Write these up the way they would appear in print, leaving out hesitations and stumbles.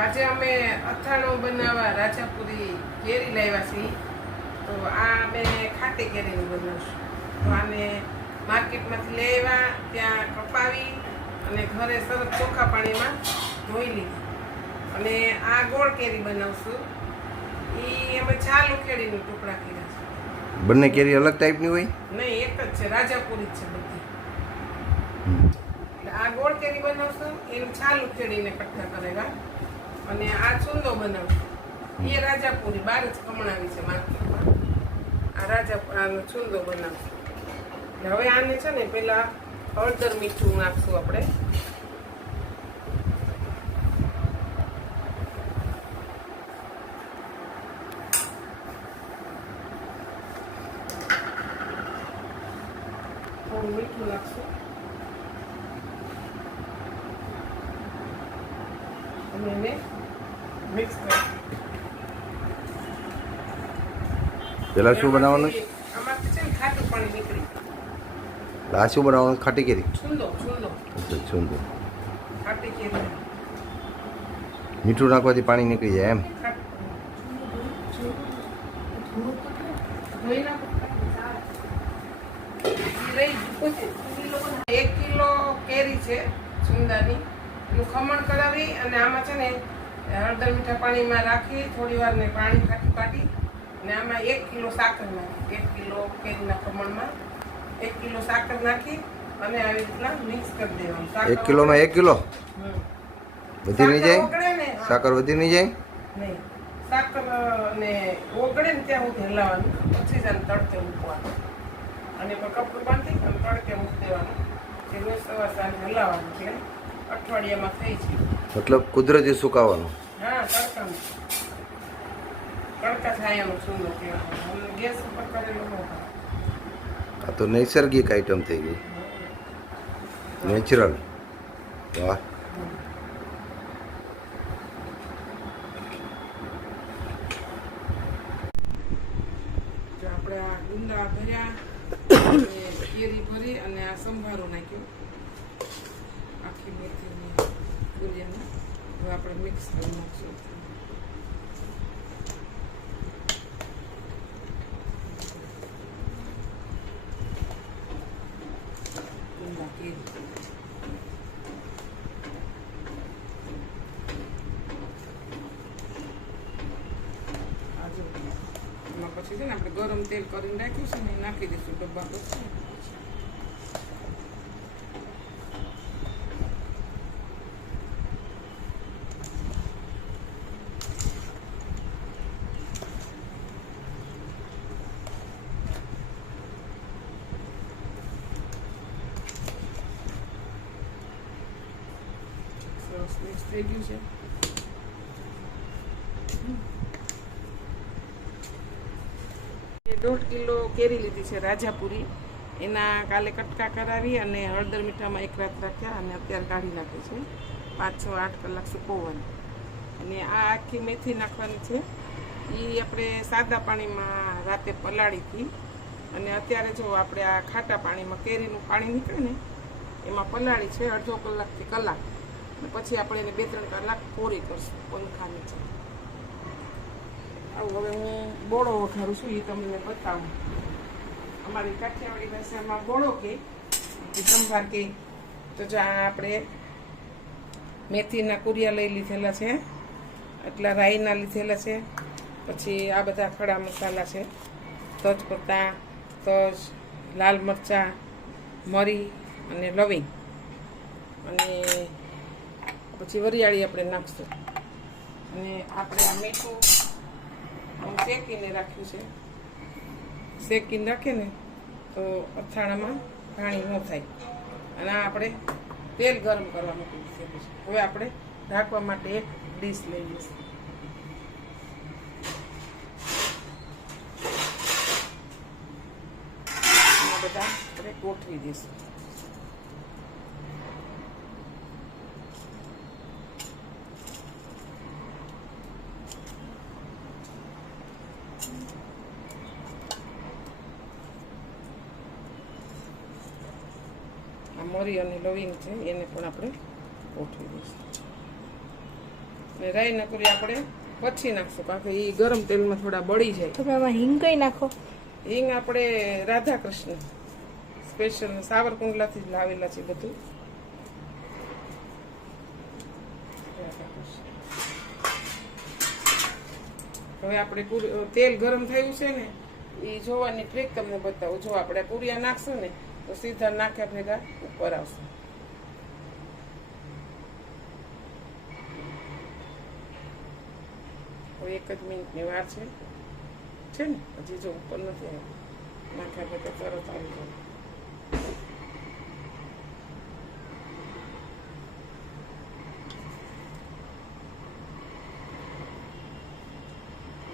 આજે અમે અથાણું બનાવવા રાજાપુરી કેરી લાવ્યા છીએ. તો આ અમે ખાટી કેરીનું બનાવશું. તો આને માર્કેટમાંથી લઈ આવ્યા, ત્યાં કપાવી અને ઘરે સરસ ચોખ્ખા પાણીમાં ધોઈ લીધી. અને આ ગોળ કેરી બનાવશું. એ અમે છાલ ઉખેડીને ટુકડા કર્યા છે. બંને કેરી અલગ ટાઈપની હોય? નહીં, એક જ છે, રાજાપુરી જ છે બધી. આ ગોળ કેરી બનાવશું, એની છાલ ઉખેડીને કટકા કરેલા. અને આ ચૂંદો બનાવશું, એ રાજાપુરી બહાર જ કમણાવી છે માર્કેટમાં. આનો ચૂંદો બનાવશું. હવે આને છે ને પેલા હળદર મીઠું નાખશું આપણે. થોડું મીઠું નાખશું અને એને મિક્સ કરીશું. પેલા શું બનાવવાનું? આમાંથી છે ને ખાટું પાણી નીકળી. આ શું બનાવવાનું? ખાટી કેરી? ચૂંદો. અચ્છા, ચૂંદો. ખાટી કેરી મીઠું નાખવાથી પાણી નીકળી જાય એમ? એક કિલો કેરી છે ચૂંદાની, એનું ખમણ કરાવી અને આમાં છે ને હળદર મીઠા પાણીમાં રાખી થોડી વાર ને પાણી કાઢી અને આમાં 1 કિલો સાકર નાખી. 1 કિલો કેરીના ખમણમાં 1 કિલો સાકર નાખી અને આવી રીતના મિક્સ કરી દેવાનું. 1 કિલોમાં 1 કિલો વધી નહીં જાય? સાકર વધી નહીં જાય? નહીં, સાકર ને ઓગળે ને ત્યાં સુધી હલાવવાનું, પછી જ આને તડકે મૂકવાનું અને કપડું બાંધી અને તડકે મૂકી દેવાનું. રોજ સવાર સાંજ હલાવવાનું છે. અઠવાડિયામાં થઈ છે. મતલબ કુદરતી સુકાવાનું? હા, તડકાનું. તડકા છાયાનું ચૂંદો કહેવાનું. ગેસ ઉપર કરેલો ન હોય. આ તો નૈસર્ગિક આઈટમ થઈ ગઈ, નેચરલ. વાહ. આપણે આ ગુંદા ભર્યા, કેરી ભરી અને આ સંભારો નાખ્યો આખી મેથીની ગુલિયામાં. હવે આપણે મિક્સ કરી નાખશું. ગુંદા કેરી એમાં પછી છે ને આપણે ગરમ તેલ કરીને રાખ્યું છે ને એ નાખી દઈશું ડબ્બા પર. સરસ મિક્સ થઈ ગયું છે. દોઢ કિલો કેરી લીધી છે રાજાપુરી. એના કાલે કટકા કરાવી અને હળદર મીઠામાં 1 રાત રાખ્યા અને અત્યારે કાઢી નાખે છે. 5, 6, 8 કલાક સુકવવાની. અને આ આખી મેથી નાખવાની છે. એ આપણે સાદા પાણીમાં રાતે પલાળી હતી અને અત્યારે જો આપણે આ ખાટા પાણીમાં કેરીનું પાણી નીકળે ને એમાં પલાળી છે અડધો કલાકથી કલાક. અને પછી આપણે એને 2-3 કલાક કોરી કરશું પંખાની છે. આવું હવે હું બોળો વઘારું છું, એ તમને બતાવું. અમારી કાઠિયાવાડી ભાષામાં બોળો કે સંભાર કે. તો જો આ આપણે મેથીના કુરિયા લઈ લીધેલા છે, એટલા રાઈના લીધેલા છે. પછી આ બધા ખડા મસાલા છે, તજપત્તા, તજ, લાલ મરચાં, મરી અને લવિંગ અને પછી વરિયાળી આપણે નાખશું. અને આપણે આ મીઠું શેકીને રાખ્યું છે. શેકીને રાખે ને તો અથાણામાં પાણી ન થાય. અને આ આપણે તેલ ગરમ કરવા મૂકી દીધું છે. હવે આપણે ઢાંકવા માટે એક ડીશ લઈ લઈશું. આ બધા આપણે ગોઠવી દઈશું. મરી અને લવિંગ છે એને પણ આપણે ગોઠવી દઈશું. ને રાઈના કુરી આપણે પછી નાખશું કારણ કે એ ગરમ તેલમાં થોડા બળી જાય. તમે આમાં હિંગ કઈ નાખો? હિંગ આપણે રાધા કૃષ્ણ સ્પેશિયલ સાવરકુંડલાથી જ લાવેલા છે બધું. હવે આપણે તેલ ગરમ થયું છે ને એ જોવાની ટ્રીક તમને બતાવું. જો આપણે પૂરિયા નાખશું ને તો સીધા નાખ્યા ભેગા ઉપર આવશે. હવે 1 જ મિનિટની વાર છે ને હજી જો ઉપર નથી આવ્યું નાખ્યા ભેગા તરત આવી જાય.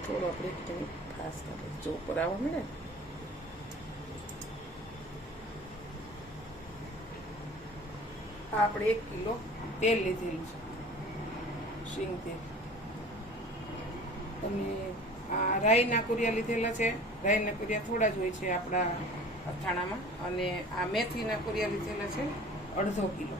થોડું આપણે એકદમ ખાસ કરીએ જો ઉપર આવવા મળે. આપણે 1 કિલો તેલ લીધેલું છે શીંગ તેલ અને આ રાઈના કુરિયા લીધેલા છે. રાઈના કુરિયા થોડા જ હોય છે આપણા અથાણામાં અને આ મેથીના કુરિયા લીધેલા છે 1/2 કિલો.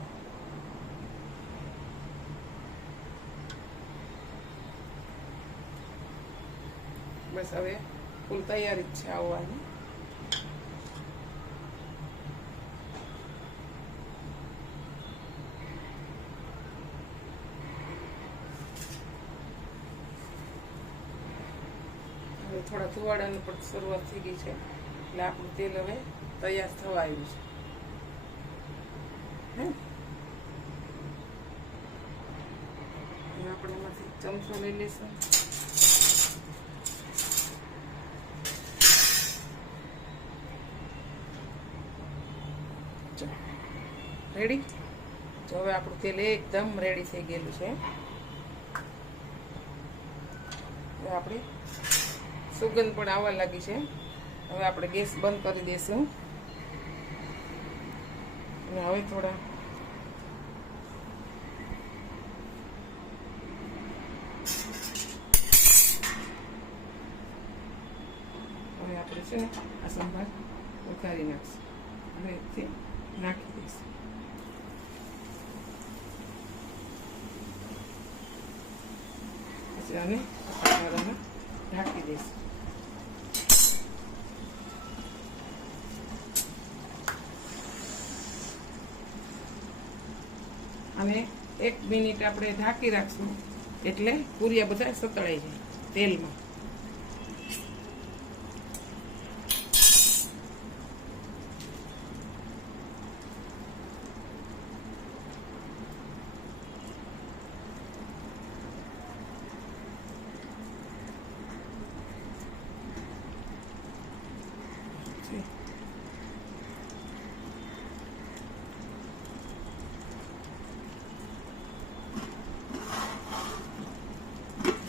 બસ હવે ફૂલ તૈયારી જ છે આવવાની. હવે થોડા ધુવાડાની પણ શરૂઆત થઈ ગઈ છે એટલે આપણું તેલ હવે તૈયાર થવા આવ્યું છે. આપણે એમાંથી ચમચો લઈ લઈશું. રેડી. જો હવે આપણું તેલ એકદમ રેડી થઈ ગયેલું છે. હવે આપણે સુગંધ પણ આવવા લાગી છે. હવે આપણે ગેસ બંધ કરી દઈશું અને હવે થોડા હવે આપણે છે ને આ સંભાર ઉતારી નાખશું. હવે નાખી દઈશું. પછી આને ઢાંકી દઈશું. અને 1 મિનિટ આપણે ઢાંકી રાખશું એટલે પૂરિયા બધા સતળાઈ જાય તેલમાં.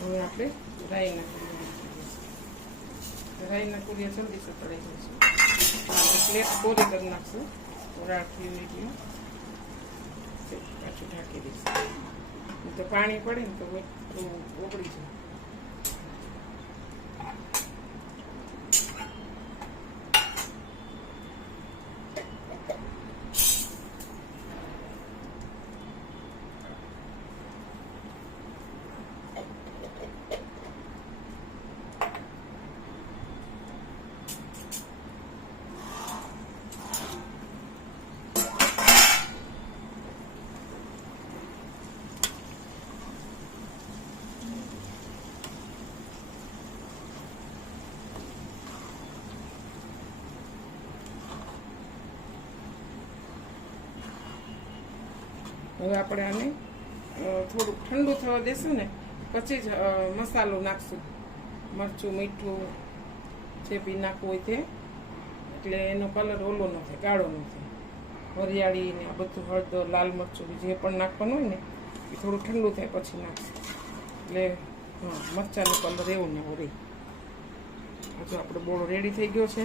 હવે આપણે રાઈના કુરિયા જલ્દી સતળાઈ જશે. પ્લેટ કોરી કરી નાખશું. રાખી મીડિયમ પાછું ઢાંકી દઈશું. તો પાણી પડે ને તો ઓગળી જાય. હવે આપણે આને થોડુંક ઠંડુ થવા દેશું ને પછી જ મસાલો નાખશું. મરચું મીઠું જે બી નાખવું હોય તે, એટલે એનો કલર ઓલો ન થાય, ગાળો ન થાય. વરિયાળી ને આ બધું હળદર લાલ મરચું જે પણ નાખવાનું હોય ને એ થોડું ઠંડુ થાય પછી નાખશું. એટલે મરચાંનો કલર એવું ને એવું રહે. હજુ આપણો બોળો રેડી થઈ ગયો છે.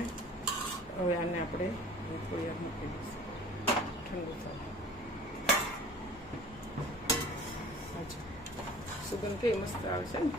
હવે આને આપણે થોડી વાર મૂકી દઈશું ઠંડુ થાય. સુગંધ કઈ મસ્ત આવે છે ને.